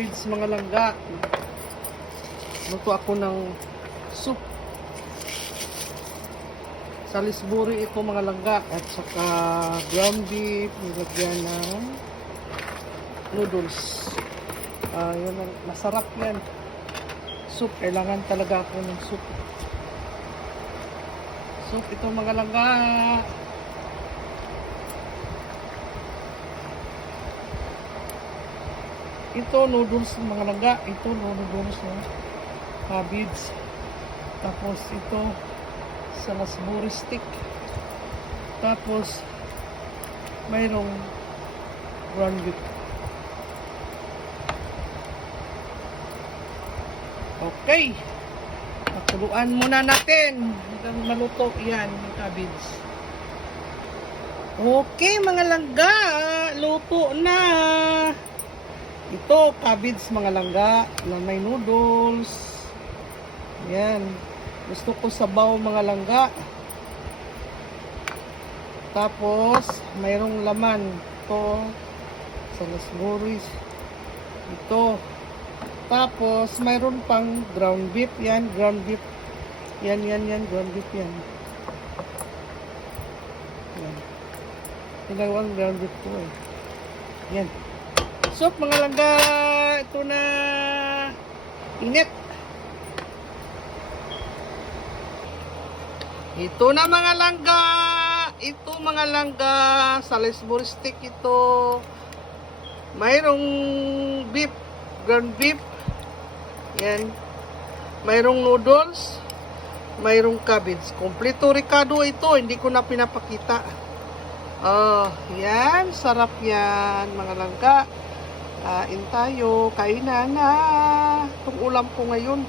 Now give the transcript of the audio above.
kabids mga langga. Luto ako ng soup. Salisbury ito mga langga. At saka ground beef. Nilagyan ng noodles. Yun, masarap yan. Soup. Kailangan talaga ako ng soup. Soup ito mga langga. Ito noodles mga langga. Ito noodles ng cabbage. Tapos ito salisbury stick. Tapos mayroong ground beef. Okay. Pakuluan muna natin hanggang maluto yan ng cabbage. Okay mga langga, luto na. Ito, cabbage mga langga na may noodles. Yan. Gusto ko sabaw mga langga. Tapos, mayroong laman. Ito, salisbury. Ito. Tapos, mayroon pang ground beef. Yan, ground beef. Yan, ground beef yan. Yan. Tinawang ground beef ko eh. Yan. Soup mga langga, ito na init. Ito na mga langga. Ito mga langga, salisbury stick ito. Mayroong beef, ground beef. Yan. Mayroong noodles, mayroong cabbage. Kompleto ricado ito, hindi ko na pinapakita. Yan, sarap yan mga langga. Kain tayo, kainan na. Itong ulam ko ngayon.